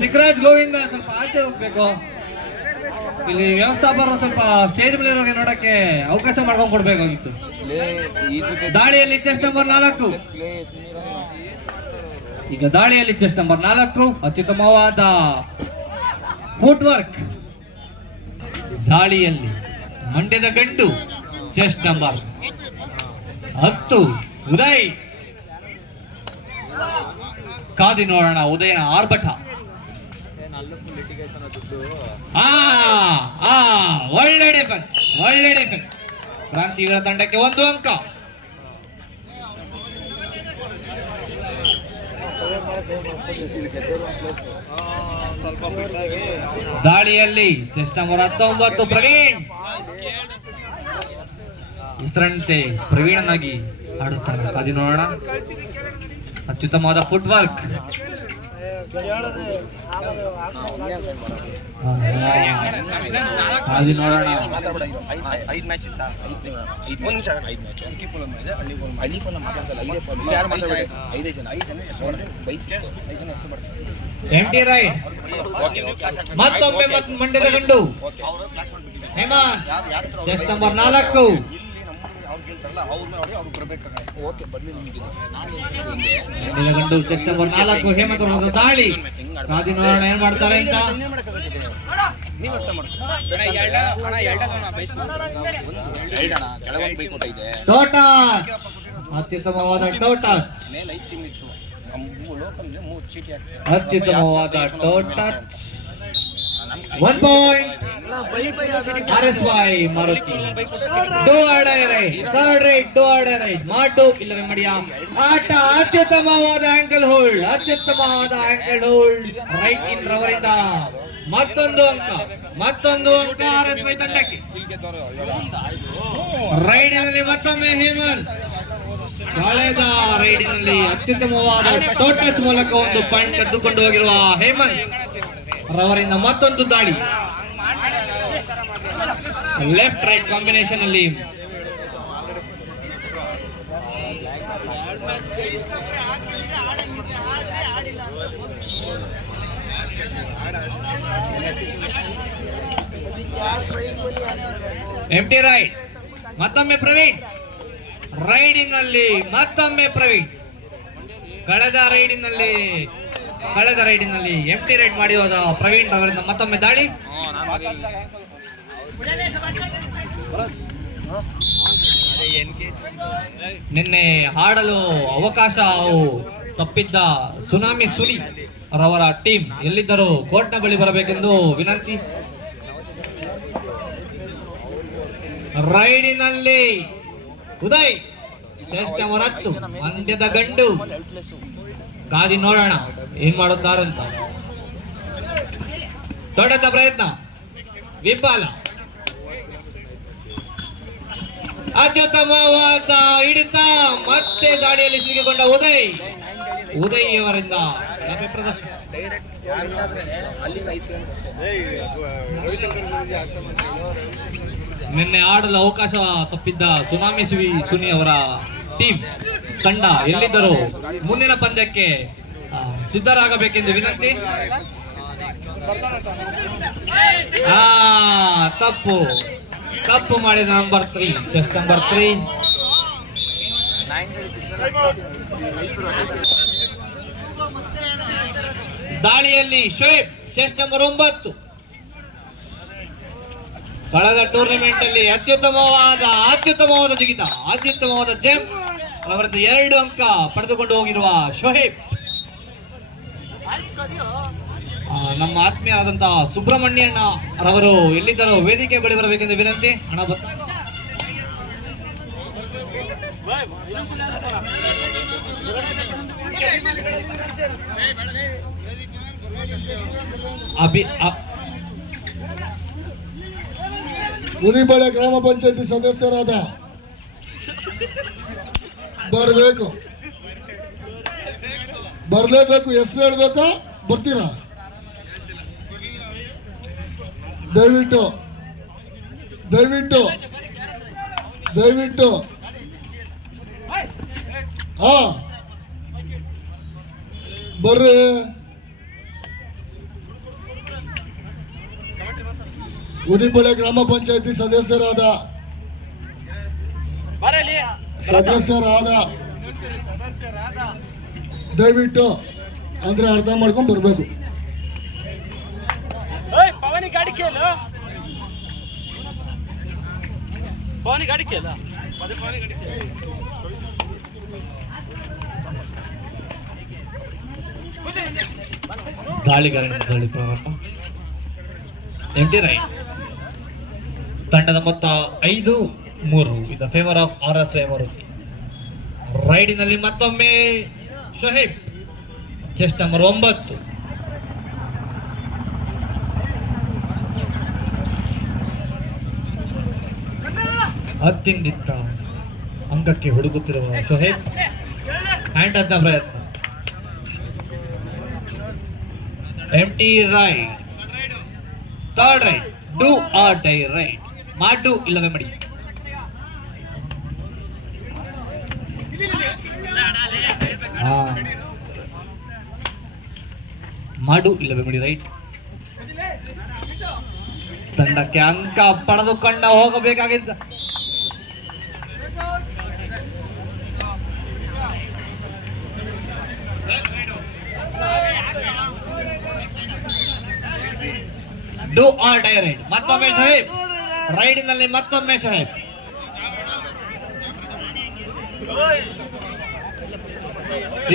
ಚಿಕ್ಕರಾಜ್ ಗೋವಿಂದ ಸ್ವಲ್ಪ ಆಚೆ ಹೋಗ್ಬೇಕು. ಇಲ್ಲಿ ವ್ಯವಸ್ಥಾಪಕರು ಸ್ವಲ್ಪ ಸ್ಟೇಜ್ ಮೇಲೆ ಇರೋರಿಗೆ ನೋಡಕ್ಕೆ ಅವಕಾಶ ಮಾಡ್ಕೊಂಡು ಕೊಡ್ಬೇಕಾಗಿತ್ತು. ದಾಳಿಯಲ್ಲಿ ಚೆಸ್ಟ್ ನಂಬರ್ 4. ಈಗ ದಾಳಿಯಲ್ಲಿ ಚೆಸ್ಟ್ ನಂಬರ್ 4 ಅತ್ಯುತ್ತಮವಾದ ಫುಟ್ ವರ್ಕ್. ದಾಳಿಯಲ್ಲಿ ಮಂಡ್ಯದ ಗಂಡು ಚೆಸ್ಟ್ ನಂಬರ್ 10 ಉದಯ್. ಕಾದಿ ನೋಡೋಣ ಉದಯನ ಆರ್ಭಟ. ಒಳ್ಳೆ ಡಿಫೆನ್ಸ್, ಒಳ್ಳೆ ಡಿಫೆನ್ಸ್. ಕ್ರಾಂತಿವೀರ ತಂಡಕ್ಕೆ 1 ಅಂಕ. ದಾಳಿಯಲ್ಲಿ ಚೆಸ್ಟ್ ನಂಬರ್ 19 ಪ್ರವೀಣ್. ಹೆಸರಂತೆ ಪ್ರವೀಣನಾಗಿ ಆಡುತ್ತಾರೆ. ಕಾದಿ ನೋಡೋಣ. ಅತ್ಯುತ್ತಮವಾದ ಫುಟ್ ವರ್ಕ್. ಕಾದಿ ನೋಡೋಣ. ಎಂಟಿ ರೈಟ್. ಮತ್ತೊಮ್ಮೆ ಮಂಡ್ಯದ ಗಂಡು ಹೇಮಂತ್ ಚೆಸ್ಟ್ ನಂಬರ್ 4. ಗಂಡು ಚೆಸ್ಟ್ ನಂಬರ್ 4 ಹೇಮಂತ್ ಅವರ ದಾಳಿ. ಕಾದಿ ನೋಡೋಣ ಏನ್ ಮಾಡ್ತಾರೆ ಅಂತ. ಅತ್ಯುತ್ತಮವಾದ ಟೋಟಲ್, ಅತ್ಯುತ್ತಮವಾದ ಟೋಟಲ್. 1 point RSY Maruti. ಮಾಡು ಇಲ್ಲವೇ ಮಡಿಯ ಆಟ. ಅತ್ಯುತ್ತಮವಾದ ಆಂಕಲ್ ಹೋಲ್ಡ್, ಅತ್ಯುತ್ತಮವಾದ ಆಂಕಲ್ ಹೋಲ್ಡ್ ರೈಟ್ ಇನ್ ರವರಿಂದ. ಮತ್ತೊಂದು ಅಂಕ RSY ತಂಡಕ್ಕೆ. ರೈಡಿನಲ್ಲಿ ಮತ್ತೊಮ್ಮೆ ಹೇಮಂತ್. ಕಳೆದ ರೈಡಿನಲ್ಲಿ ಅತ್ಯುತ್ತಮವಾದ ಟೋಟಸ್ ಮೂಲಕ ಒಂದು ಪಾಯಿಂಟ್ ಕದ್ದುಕೊಂಡು ಹೋಗಿರುವ ಹೇಮಂತ್ ರವರಿಂದ ಮತ್ತೊಂದು ದಾಳಿ. ಲೆಫ್ಟ್ ರೈಟ್ ಕಾಂಬಿನೇಷನ್ ಅಲ್ಲಿ ಎಂಟಿ ರೈಟ್. ಮತ್ತೊಮ್ಮೆ ಪ್ರವೀಣ್. ರೈಡಿನಲ್ಲಿ ಮತ್ತೊಮ್ಮೆ ಪ್ರವೀಣ್. ಕಳೆದ ರೈಡಿನಲ್ಲಿ ಎಂಟಿ ರೈಡ್ ಮಾಡಿ ಹೋದ ಪ್ರವೀಣ್ ಅವರಿಂದ ಮತ್ತೊಮ್ಮೆ ದಾಳಿ. ನಿನ್ನೆ ಹಾಡಲು ಅವಕಾಶ ತಪ್ಪಿದ್ದ ಸುನಾಮಿ ಸುನಿ ರವರ ಟೀಮ್ ಎಲ್ಲಿದ್ದರೂ ಕೋರ್ಟ್ನ ಬಳಿ ಬರಬೇಕೆಂದು ವಿನಂತಿ. ರೈಡಿನಲ್ಲಿ ಉದಯ್ ಚೆಸ್ಟ್ ನಂಬರ್ 10 ಮಂಡ್ಯದ ಗಂಡು. ಕಾದಿ ನೋಡೋಣ ಏನ್ ಮಾಡುತ್ತಾರಂತ. ತೊಡೆದ ಪ್ರಯತ್ನ ವಿಫಲ. ಅತ್ಯುತ್ತಮವಾದ ಹಿಡಿತ. ಮತ್ತೆ ದಾಳಿಯಲ್ಲಿ ಸಿಲುಕಿಕೊಂಡ ಉದಯ್ ಅವರಿಂದ ಪ್ರದರ್ಶನ. ನಿನ್ನೆ ಆಡಲು ಅವಕಾಶ ತಪ್ಪಿದ್ದ ಸುನಾಮಿ ಸುನಿ ಅವರ ಟೀಮ್ ತಂಡ ಎಲ್ಲಿದ್ದರೂ ಮುಂದಿನ ಪಂದ್ಯಕ್ಕೆ ಸಿದ್ಧರಾಗಬೇಕೆಂದು ವಿನಂತಿ. ತಪ್ಪು ಮಾಡಿದ ನಂಬರ್ 3 ಚೆಸ್ಟ್ ನಂಬರ್ 3. ದಾಳಿಯಲ್ಲಿ ಶೋಯಬ್ ಚೆಸ್ಟ್ ನಂಬರ್ 9. ಕಳೆದ ಟೂರ್ನಿಮೆಂಟ್ ಅಲ್ಲಿ ಅತ್ಯುತ್ತಮವಾದ ಜಿಗಿತ, ಅತ್ಯುತ್ತಮವಾದ ಜಂಪ್ ಅವರದ್ದು 2 ಅಂಕ ಪಡೆದುಕೊಂಡು ಹೋಗಿರುವ ಶೋಹೇಬ್. ನಮ್ಮ ಆತ್ಮೀಯರಾದಂತಹ ಸುಬ್ರಹ್ಮಣ್ಯಣ್ಣ ರವರು ಎಲ್ಲಿದ್ದರೂ ವೇದಿಕೆ ಬಳಿ ಬರಬೇಕೆಂದು ವಿನಂತಿ. ಹಣ ಮುದಿಬಳೆ ಗ್ರಾಮ ಪಂಚಾಯತಿ ಸದಸ್ಯರಾದ ಬರಲೇಬೇಕು. ಹೆಸರು ಹೇಳ್ಬೇಕಾ? ಬರ್ತೀರಾ? ದಯವಿಟ್ಟು ಹಾ ಬರ್ರಿ. ಉದಿಬಳೆ ಗ್ರಾಮ ಪಂಚಾಯತಿ ಸದಸ್ಯರಾದ ದಯವಿಟ್ಟು ಅಂದ್ರೆ ಅರ್ಥ ಮಾಡ್ಕೊಂಡು ಬರ್ಬೇಕು. पवनी गाड़ी खेल पवनी गाड़ी खेल ದಾಳಿಗಾರನ ಎಂಟಿ ರೈಟ್. ತಂಡದ ಮೊತ್ತ 5-3 in the favour of RSY Maruti. ರೈಡಿನಲ್ಲಿ ಮತ್ತೊಮ್ಮೆ ಶೋಹೇಬ್, ಚೆಸ್ಟ್ ನಂಬರ್ 9. ಅತ್ಯಂತ ಅಂಕಕ್ಕೆ ಹುಡುಕುತ್ತಿರುವ ಶೋಹೇಬ್ ಹ್ಯಾಂಡ್ ಅಂತ ಪ್ರಯತ್ನ. Empty raid, third raid, do or die raid. ಮಾಡು ಇಲ್ಲವೇ ಮಡಿ. ಮಾಡು ಇಲ್ಲವೇ ಮಡಿ ರೈಟ್. ತಂಡಕ್ಕೆ ಅಂಕ ಪಡೆದುಕೊಂಡ ಹೋಗಬೇಕಾಗಿದ್ದ ಡೂ ಆರ್ ಡೈ ರೈಡ್. ಮತ್ತೊಮ್ಮೆ ಶೋಹೇಬ್ ರೈಡಿನಲ್ಲಿ, ಮತ್ತೊಮ್ಮೆ ಶೋಹೇಬ್.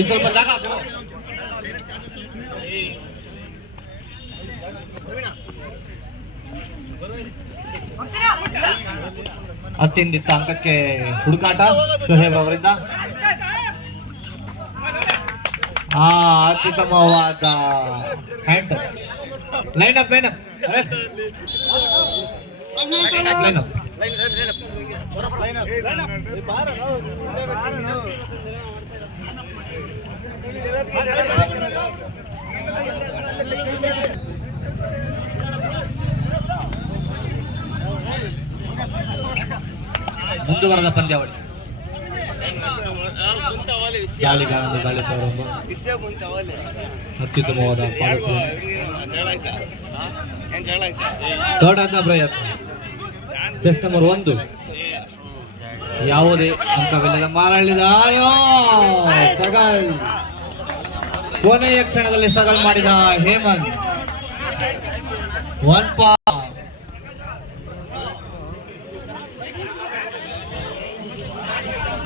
ಸ್ವಲ್ಪ ಜಾಗ ಹಾಕು. ಅತ್ಯಂತ ಅಂಕಕ್ಕೆ ಹುಡುಕಾಟ ಶೋಹೇಬ್ ಅವರಿಂದ. ಅತ್ಯುತ್ತಮವಾದ hand touch. Line up, line up, line up. ಮುಂದುವರೆದ ಪಂದ್ಯಾವಳಿ. ಗಾಳಿಗಾರನ ಗಾಳಿ ಪ್ರಾರಂಭ. ಅತ್ಯುತ್ತಮವಾದ ದೊಡ್ಡ ಪ್ರಯತ್ನ. ಚೆಸ್ಟ್ ನಂಬರ್ 1, ಯಾವುದೇ ಅಂಕವಿಲ್ಲದ ಮಾರಾಳಿದ. ಸ್ಟ್ರಗಲ್, ಕೊನೆಯ ಕ್ಷಣದಲ್ಲಿ ಸ್ಟ್ರಗಲ್ ಮಾಡಿದ ಹೇಮಂತ್. 1 ಪಾಯಿಂಟ್.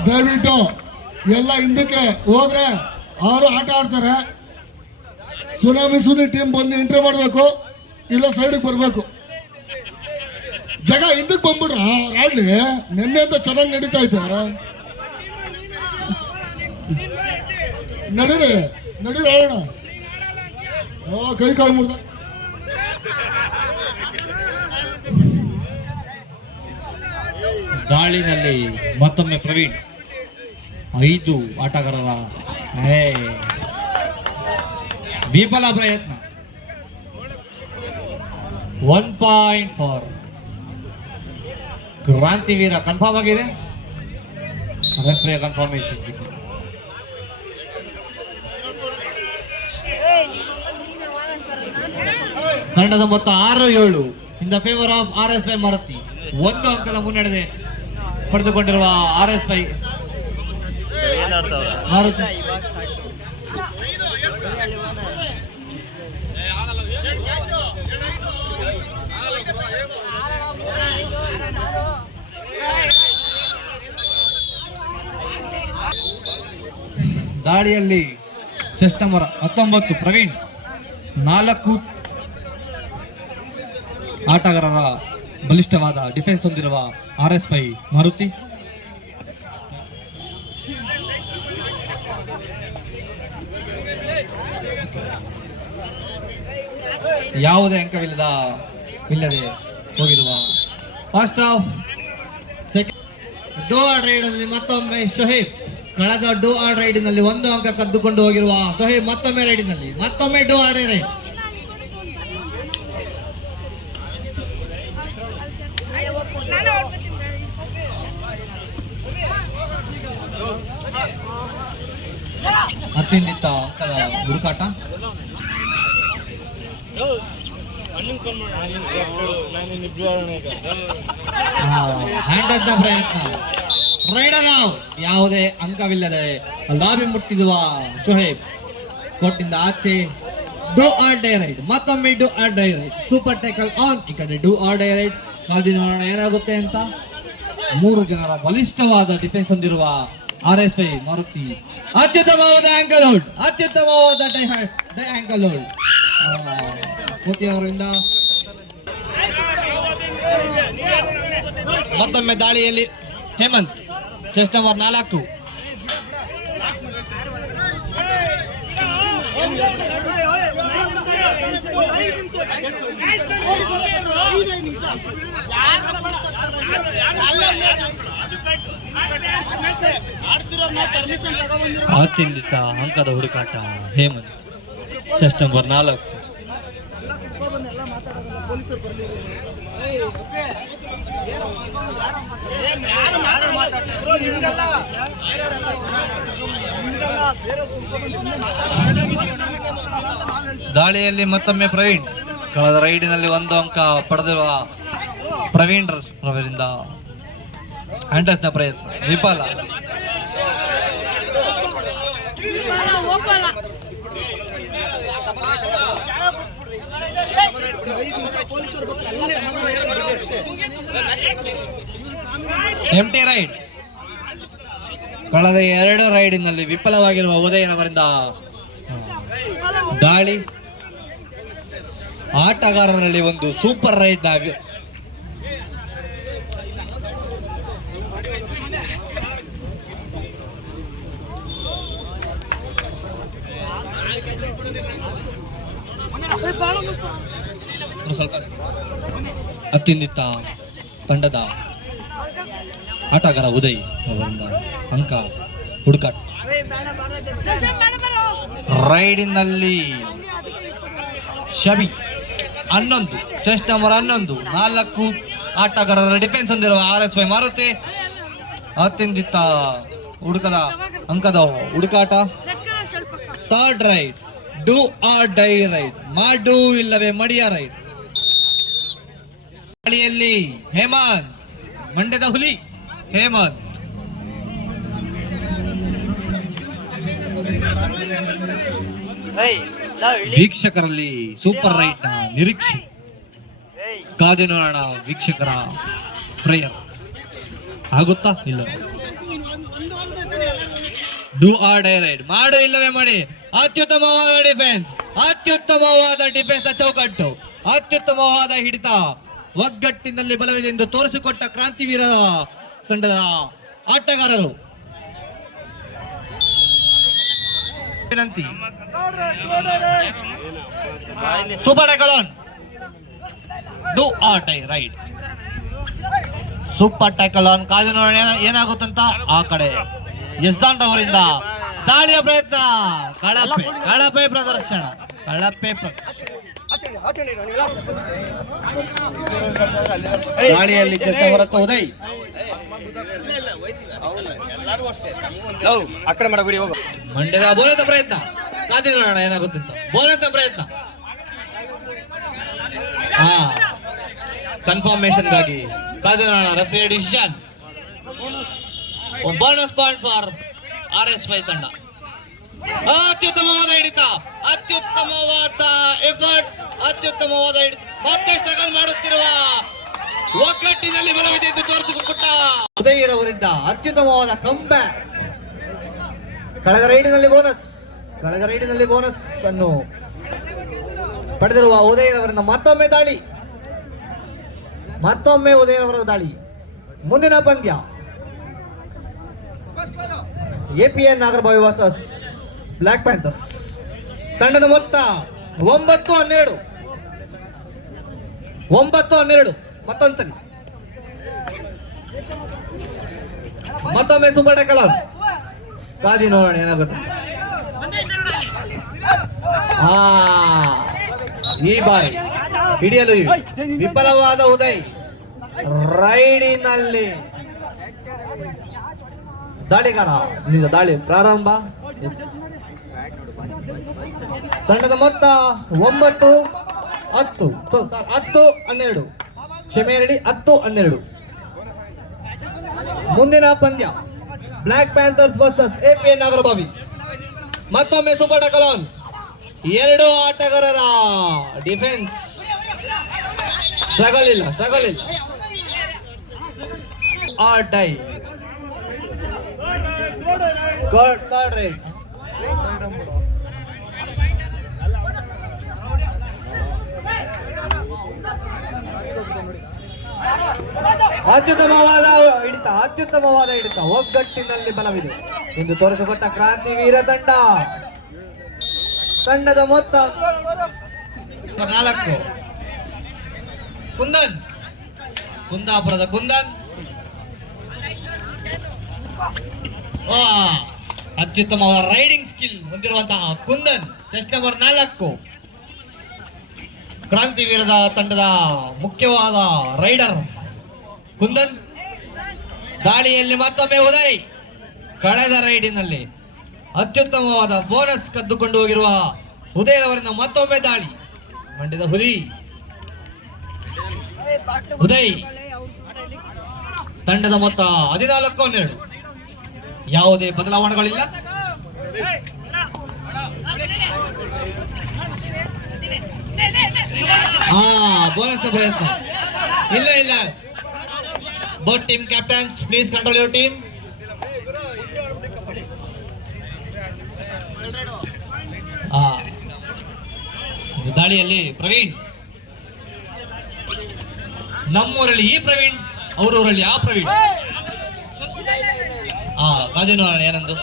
ದಯವಿಟ್ಟು ಎಲ್ಲ ಹಿಂದಕ್ಕೆ ಹೋದ್ರೆ ಅವರು ಆಟ ಆಡ್ತಾರೆ. ಸುನಿ ಟೀಮ್ ಬಂದು ಎಂಟ್ರಿ ಮಾಡಬೇಕು, ಇಲ್ಲ ಸೈಡಿಗೆ ಬರಬೇಕು. ಜಗ ಹಿಂದಕ್ಕೆ ಬಂದ್ಬಿಡ್ರ ಆಡ್ಲಿ. ನಿನ್ನೆಯಿಂದ ಚೆನ್ನಾಗಿ ನಡೀತಾ ಐತೆ. ನಡೀರಿ ಆಡೋಣ. ಕೈ ಕಾಲು ಮುಡ್ದ. ದಾಳಿನಲ್ಲಿ ಮತ್ತೊಮ್ಮೆ ಪ್ರವೀಣ್. 5 ಆಟಗಾರರ ವಿಫಲ ಪ್ರಯತ್ನ. 1 ಪಾಯಿಂಟ್ ಫಾರ್ ಕ್ರಾಂತಿವೀರ. ಕನ್ಫರ್ಮ್ ಆಗಿದೆ. ರೆಫ್ರಿಯ ಕನ್ಫರ್ಮೇಶನ್. ತಂಡದ ಮೊತ್ತ 6-7 ಇನ್ the favour of RSY Maruti. 1 ಅಂಕದ ಮುನ್ನಡೆ ಪಡೆದುಕೊಂಡಿರುವ RSY ಮಾರುತಿ. ದಾಳಿಯಲ್ಲಿ ಚೆಸ್ಟ್ ನಂಬರ್ 19 ಪ್ರವೀಣ್. 4 ಆಟಗಾರರ ಬಲಿಷ್ಠವಾದ ಡಿಫೆನ್ಸ್ ಹೊಂದಿರುವ RSY ಮಾರುತಿ. ಯಾವುದೇ ಅಂಕವಿಲ್ಲದೆ ಹೋಗಿರುವ ಫಸ್ಟ್ ಹಾಫ್. ಡೋ ಆರ್ ರೈಡ್ನಲ್ಲಿ ಮತ್ತೊಮ್ಮೆ ಶೋಹೇಬ್. ಕಳೆದ ಡೋ ಆರ್ ರೈಡಿನಲ್ಲಿ 1 ಅಂಕ ಕದ್ದುಕೊಂಡು ಹೋಗಿರುವ ಶೋಹೇಬ್ ಮತ್ತೊಮ್ಮೆ ರೈಡಿನಲ್ಲಿ, ಮತ್ತೊಮ್ಮೆ ಡೋ ಆರ್ ರೈಡ್. ಅತ್ಯಂತ ಅಂಕದ ಹುಡುಕಾಟ. ಹ್ಯಾಂಡದ ಪ್ರಯತ್ನ ರೈಡರ್ ಯಾವುದೇ ಅಂಕವಿಲ್ಲದೆ ಲಾಬಿ ಮುಟ್ಟಿರುವ ಶುಹೇಬ್ ಕೋರ್ಟಿಂದ ಆಚೆ. ಡೂ ಆರ್ ಡೈ ರೈಡ್, ಮತ್ತೊಮ್ಮೆ do or die raid, super tackle on. ಈ ಕಡೆ ಡೂ ಆರ್ ಡೈ ರೈಡ್. ಕಾದಿ ನೋಡೋಣ ಏನಾಗುತ್ತೆ ಅಂತ. 3 ಜನರ ಬಲಿಷ್ಠವಾದ ಡಿಫೆನ್ಸ್ ಹೊಂದಿರುವ RSY ಮಾರುತಿ. ಅತ್ಯುತ್ತಮವಾದ ಆಂಕಲ್ ಹೋಲ್ಡ್, ಅತ್ಯುತ್ತಮವಾದ ಡೈ ಆಂಕಲ್ ಹೋಲ್ಡ್ ಕೋತಿ ಅವರಿಂದ. ಮತ್ತೊಮ್ಮೆ ದಾಳಿಯಲ್ಲಿ ಹೇಮಂತ್, ಚೆಸ್ಟ್ ನಂಬರ್ 4. ಅತ್ಯಂತ ಅಂಕದ ಹುಡುಕಾಟ ಹೇಮಂತ್, ಚೆಸ್ಟ್ ನಂಬರ್ 4. ದಾಳಿಯಲ್ಲಿ ಮತ್ತೊಮ್ಮೆ ಪ್ರವೀಣ್. ಕಳೆದ ರೈಡಿನಲ್ಲಿ 1 ಅಂಕ ಪಡೆದಿರುವ ಪ್ರವೀಣ್ ರವರಿಂದ ಹ್ಯಾಂಡಸ್ನ ಪ್ರಯತ್ನ ವಿಫಲ. ಎಂಟಿ ರೈಡ್. ಕಳೆದ 2 ರೈಡಿನಲ್ಲಿ ವಿಫಲವಾಗಿರುವ ಉದಯನವರಿಂದ ದಾಳಿ. ಆಟಗಾರರಲ್ಲಿ ಒಂದು ಸೂಪರ್ ರೈಡ್ ಸ್ವಲ್ಪ ಅತ್ಯಂತ ತಂಡದ ಆಟಗಾರ ಉದಯ್ ಅವರಿಂದ ಅಂಕ ಹುಡುಕಾಟ. ರೈಡಿನಲ್ಲಿ ಶಬಿ 11, ಚೆಸ್ಟ್ ನಂಬರ್ 11. 4 ಆಟಗಾರರ ಡಿಫೆನ್ಸ್ ಹೊಂದಿರುವ RSY ಮಾರುತಿ. ಅತ್ಯಂತ ಅಂಕದ ಹುಡುಕಾಟ. 3rd raid, do or die raid, ಮಾಡು ಇಲ್ಲವೇ ಮಡಿಯ ರೈಡ್. ದಾಳಿಯಲ್ಲಿ ಹೇಮಂತ್, ಮಂಡ್ಯದ ಹುಲಿ ಹೇಮಂತ್. ವೀಕ್ಷಕರಲ್ಲಿ ಸೂಪರ್ ರೈಡ್ ನಿರೀಕ್ಷೆ. ಕಾದು ನೋಡೋಣ ವೀಕ್ಷಕರ ಪ್ರೇಯರ್ ಆಗುತ್ತಾ ಇಲ್ಲ. ಡೂ ಆರ್ ಡೈ ರೈಡ್, ಮಾಡು ಇಲ್ಲವೇ ಮಾಡಿ. ಅತ್ಯುತ್ತಮವಾದ ಡಿಫೆನ್ಸ್ ಚೌಕಟ್ಟು, ಅತ್ಯುತ್ತಮವಾದ ಹಿಡಿತ. ಒಗ್ಗಟ್ಟಿನಲ್ಲಿ ಬಲವಿದೆ ಎಂದು ತೋರಿಸಿಕೊಟ್ಟ ಕ್ರಾಂತಿವೀರ ತಂಡದ ಆಟಗಾರರು. ವಿನಂತಿ. Super tackle on, do or die raid, super tackle on. ಕಾದು ನೋಡೋಣ ಏನಾಗುತ್ತಂತ. ಆ ಕಡೆ ಯಸ್ದಾನ್ ಅವರಿಂದ ದಾಳಿಯ ಪ್ರಯತ್ನ. ಕಳಪೆ ಪ್ರದರ್ಶನ. ದಾಳಿಯಲ್ಲಿ ಚೆಸ್ಟ್ ಹೊರತು ಉದಯ್. ಮಂಡ್ಯದ ಬೋಲದ ಪ್ರಯತ್ನ. ಕಾದು ನೋಡೋಣ ಏನಾಗುತ್ತಂತ. ಬೋಲದ ಪ್ರಯತ್ನ. ಕನ್ಫರ್ಮೇಶನ್ಗಾಗಿ ಕಾದು ನೋಡೋಣ. Referee decision. Bonus point for RSY ತಂಡ. ಅತ್ಯುತ್ತಮವಾದ ಹಿಡಿತ, ಅತ್ಯುತ್ತಮವಾದ ಎಫರ್ಟ್, ಅತ್ಯುತ್ತಮವಾದ ಹಿಡಿತ. ಮತ್ತೆ ಸ್ಟ್ರಗಲ್ ಮಾಡುತ್ತಿರುವ ಒಗ್ಗಟ್ಟಿನಲ್ಲಿ ಬಲವಿದೆ ಎಂದು ತೋರಿಸಿಕೊಟ್ಟ ಉದಯರವರಿಂದ ಅತ್ಯುತ್ತಮವಾದ ಕಂಬ್ಯಾಕ್. ಕಳೆದ ರೈಡಿನಲ್ಲಿ ಬೋನಸ್ ಅನ್ನು ಪಡೆದಿರುವ ಉದಯರವರಿಂದ ಮತ್ತೊಮ್ಮೆ ಉದಯರವರ ದಾಳಿ. ಮುಂದಿನ ಪಂದ್ಯ APN Nagarabhavi versus black panthers. ತಂಡದ ಮೊತ್ತ 9-12. ಮತ್ತೊಂದ್ಸಲಿ ಮತ್ತೊಮ್ಮೆ ಸೂಪರ್ ಟೈಕಲ್ ಆನ್. ಕಾದಿ ನೋಡೋಣ ಏನಾಗುತ್ತೆ. ಈ ಬಾರಿ ಹಿಡಿಯಲು ವಿಫಲವಾದ ಉದಯ್. ರೈಡಿನಲ್ಲಿ ದಾಳಿಗಾರ ದಾಳಿ ಪ್ರಾರಂಭ. ತಂಡದ ಮೊತ್ತ 9, 10-12 ಕ್ಷಮೆ ಇರಲಿ 10-12. ಮುಂದಿನ ಪಂದ್ಯ black panthers versus APN Nagarabhavi. ಮತ್ತೊಮ್ಮೆ ಸೂಪರ್ ಟಕಲಾನ್. ಎರಡು ಆಟಗಾರರ ಡಿಫೆನ್ಸ್ ಸ್ಟ್ರಗಲ್ ಇಲ್ಲ. Or die third raid. ಅತ್ಯುತ್ತಮವಾದ ಹಿಡಿತ ಒಗ್ಗಟ್ಟಿನಲ್ಲಿ ಬಲವಿದೆ ಎಂದು ತೋರಿಸಿಕೊಟ್ಟ ಕ್ರಾಂತಿವೀರ ತಂಡದ ಮೊತ್ತ 4. ಕುಂದಾಪುರದ ಕುಂದನ್ ಅತ್ಯುತ್ತಮವಾದ ರೈಡಿಂಗ್ ಸ್ಕಿಲ್ ಹೊಂದಿರುವಂತಹ ಕುಂದನ್ ಚೆಸ್ಟ್ ನಂಬರ್ 4. ಕ್ರಾಂತಿವೀರದ ತಂಡದ ಮುಖ್ಯವಾದ ರೈಡರ್ ಕುಂದನ್. ದಾಳಿಯಲ್ಲಿ ಮತ್ತೊಮ್ಮೆ ಉದಯ್. ಕಳೆದ ರೈಡಿನಲ್ಲಿ ಅತ್ಯುತ್ತಮವಾದ ಬೋನಸ್ ಕದ್ದುಕೊಂಡು ಹೋಗಿರುವ ಉದಯರವರಿಂದ ಮತ್ತೊಮ್ಮೆ ದಾಳಿ. ಮಂಡ್ಯದ ಹುಲಿ ಉದಯ್. ತಂಡದ ಮೊತ್ತ 14-12. ಯಾವುದೇ ಬದಲಾವಣೆಗಳಿಲ್ಲ. ಬೋನಸ್ ಪ್ರಯತ್ನ ಇಲ್ಲ. Both team captains please control your team. ದಾಳಿಯಲ್ಲಿ ಪ್ರವೀಣ್. ನಮ್ಮೂರಲ್ಲಿ ಈ ಪ್ರವೀಣ್, ಅವರೂರಲ್ಲಿ ಆ ಪ್ರವೀಣ್. ಕಾಜನೂರ ಏನಂದು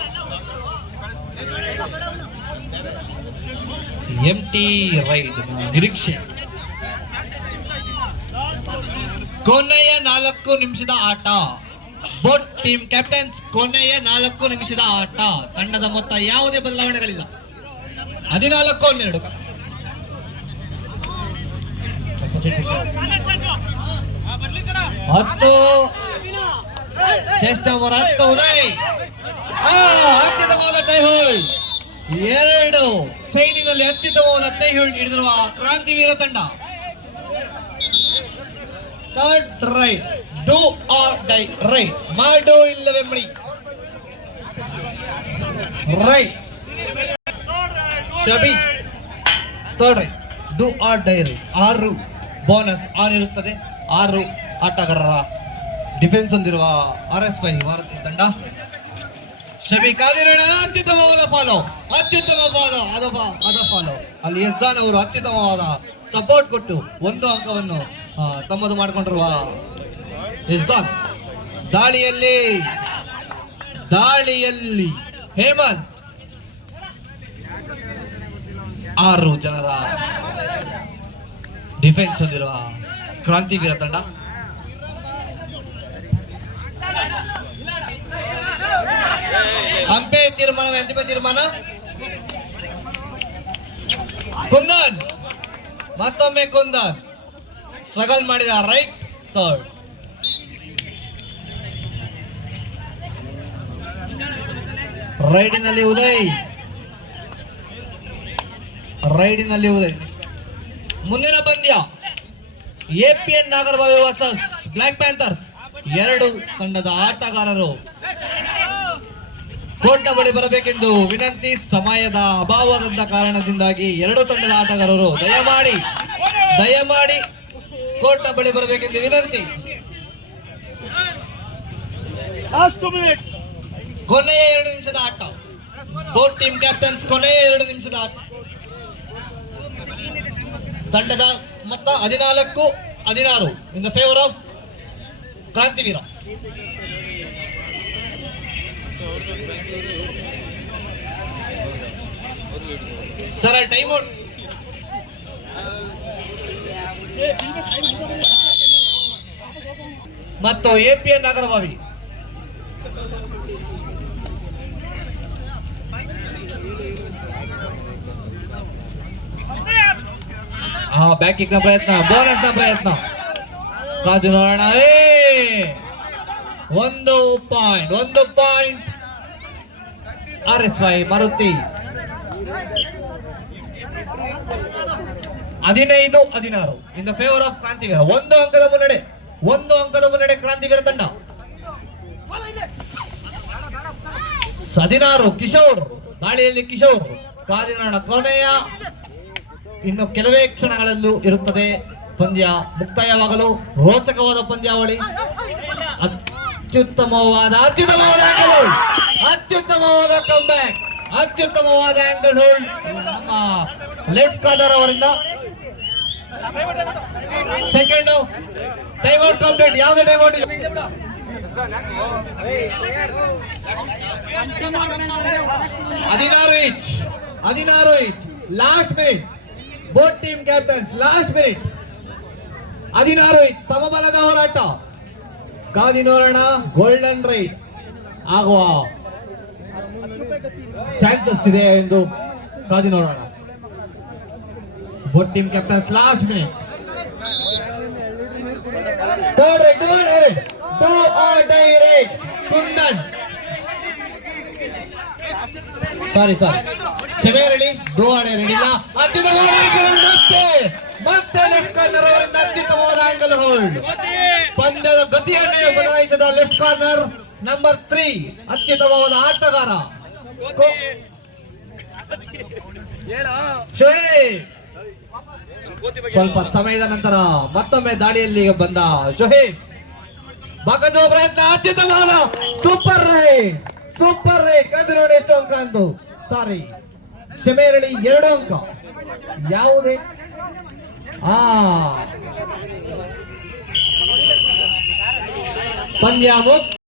ಎಂಟಿ ರೈಡ್ ನಿರೀಕ್ಷೆ. ಕೊನೆಯ 4 ನಿಮಿಷದ ಆಟ. ಬೋಟ್ ಟೀಮ್ ಕ್ಯಾಪ್ಟನ್ಸ್ ಕೊನೆಯ 4 ನಿಮಿಷದ ಆಟ. ತಂಡದ ಮೊತ್ತ ಯಾವುದೇ ಬದಲಾವಣೆಗಳಿಲ್ಲ. 14-12. Chest number 10 Uday. ಅತ್ಯುತ್ತಮವಾದ ಟೈ ಹೋಲ್ಡ್. 2 ಚೈನಿನಲ್ಲಿ ಅತ್ಯುತ್ತಮವಾದ ಟೈ ಹೋಲ್ಡ್ ಹಿಡಿದಿರುವ ಕ್ರಾಂತಿವೀರ ತಂಡ. Third raid. Do or die raid. ಮಾಡೋ ಇಲ್ಲವೇ ಮಡಿ ರೈಟ್. ಶಬಿ third raid. Do or die raid. 6 bonus on ಇರುತ್ತದೆ. 6 ಆಟಗಾರರ ಡಿಫೆನ್ಸ್ ಹೊಂದಿರುವ RSY ಭಾರತೀಯ ತಂಡ. ಶಬಿ ಕಾದಿರೋಣ. ಅತ್ಯುತ್ತಮವಾದ ಫಾಲೋ. ಅದ ಫಾಲೋ. ಅಲ್ಲಿ ಯಸ್ದಾನ್ ಅವರು ಅತ್ಯುತ್ತಮವಾದ ಸಪೋರ್ಟ್ ಕೊಟ್ಟು 1 ಅಂಕವನ್ನು ತಮ್ಮದು ಮಾಡಿಕೊಂಡಿರುವ ಯಸ್ದಾನ್. ದಾಳಿಯಲ್ಲಿ ಹೇಮಂತ್. 6 ಜನರ ಡಿಫೆನ್ಸ್ ಹೊಂದಿರುವ ಕ್ರಾಂತಿವೀರ ತಂಡ. ಅಂಪೈರ್ ತೀರ್ಮಾನವೇ ಅಂತಿಮ ತೀರ್ಮಾನ. ಕುಂದನ್. ಮತ್ತೊಮ್ಮೆ ಕುಂದನ್ ಸ್ಟ್ರಗಲ್ ಮಾಡಿದ ರೈಟ್. ಥರ್ಡ್ ರೈಡಿನಲ್ಲಿ ಉದಯ್. ಮುಂದಿನ ಪಂದ್ಯ APN Nagarabhavi versus black panthers. 2 ತಂಡದ ಆಟಗಾರರು ಕೋರ್ಟ್ನ ಬಳಿ ಬರಬೇಕೆಂದು ವಿನಂತಿ. ಸಮಯದ ಅಭಾವದ ಕಾರಣದಿಂದಾಗಿ 2 ತಂಡದ ಆಟಗಾರರು ದಯಮಾಡಿ ಕೋರ್ಟ್ನ ಬಳಿ ಬರಬೇಕೆಂದು ವಿನಂತಿ. ಕೊನೆಯ 2 ನಿಮಿಷದ ಆಟ. ಬೋತ್ ಟೀಮ್ ಕ್ಯಾಪ್ಟನ್ಸ್ ಕೊನೆಯ 2 ನಿಮಿಷದ ಆಟ. ತಂಡದ ಮೊತ್ತ 14-16 in the favour of Krantiveera. Sir time out. ಮತ್ತು APN ನಾಗರಬಾವಿ. ಬ್ಯಾಕ್ ಕಿಕ್ ನ ಪ್ರಯತ್ನ. ಬೋನಸ್ ನ ಪ್ರಯತ್ನ. ಕಾದು ನೋಡೋಣ. 1 point RSY Maruti. 15-16 in the favour of Krantiveera. ಒಂದು ಅಂಕದ ಮುನ್ನಡೆ ಕ್ರಾಂತಿವೀರ ತಂಡ. 16 ಕಿಶೋರ್, ದಾಳಿಯಲ್ಲಿ ಕಿಶೋರ್. ಕಾದಿನಾಡ ಕೊನೆಯ ಇನ್ನು ಕೆಲವೇ ಕ್ಷಣಗಳಲ್ಲೂ ಇರುತ್ತದೆ ಪಂದ್ಯ ಮುಕ್ತಾಯವಾಗಲು. ರೋಚಕವಾದ ಪಂದ್ಯಾವಳಿ, ಅತ್ಯುತ್ತಮವಾದ ಕಂಬ್ಯಾಕ್, ಅತ್ಯುತ್ತಮವಾದ ಆಂಗಲ್ ಹೋಲ್ಡ್ ನಮ್ಮ ಲೆಫ್ಟ್ ಕಾರ್ನರ್ ಅವರಿಂದ. Second time out complete. ಯಾವುದೇ ಟೈಮ್ ಔಟ್ ಇಲ್ಲ. 16 each last minute. Both team captains last minute. 16 each ಸಮಬಲದ ಹೋರಾಟ. ಕಾದಿ ನೋಡೋಣ ಗೋಲ್ಡನ್ ರೈಡ್ ಆಗುವ ಚಾನ್ಸಸ್ ಇದೆ ಎಂದು ಕಾದಿ ನೋಡೋಣ. Both team captains last minute. Third raid, do or die raid. Kundan sorry ಕ್ಷಮೆ ಇರಲಿ, ಡೂ ಆರ್ ಡೈ ರೈಡ್ ಇಲ್ಲ. ಅತ್ಯುತ್ತಮವಾದ ಆಂಗಲ್ ಮತ್ತೆ ಲೆಫ್ಟ್ ಕಾರ್ನರ್ ಅವರಿಂದ ಅತ್ಯುತ್ತಮವಾದ ಆಂಗಲ್ ಹೋಲ್ಡ್. ಪಂದ್ಯದ ಗತಿಯನ್ನೇ ಬದಲಾಯಿಸಿದ ಲೆಫ್ಟ್ ಕಾರ್ನರ್ ನಂಬರ್ 3 ಅತ್ಯುತ್ತಮವಾದ ಆಟಗಾರ ಶೋಹೇಬ್. ಸ್ವಲ್ಪ ಸಮಯದ ನಂತರ ಮತ್ತೊಮ್ಮೆ ದಾಳಿಯಲ್ಲಿ ಬಂದ ಶೋಹೇಬ್. ಬಾಕಂದು ಪ್ರಯತ್ನ, ಅತ್ಯುತ್ತಮವಾದ ಸೂಪರ್ ರೈಡ್. ಕದ್ದು ನೋಡಿ ಎಷ್ಟು ಅಂಕ ಅಂದು. ಸಾರಿ ಕ್ಷಮೆ ಇರಲಿ, 2 ಅಂಕ. ಯಾವುದೇ ಪಂದ್ಯ ಮುಕ್ತ.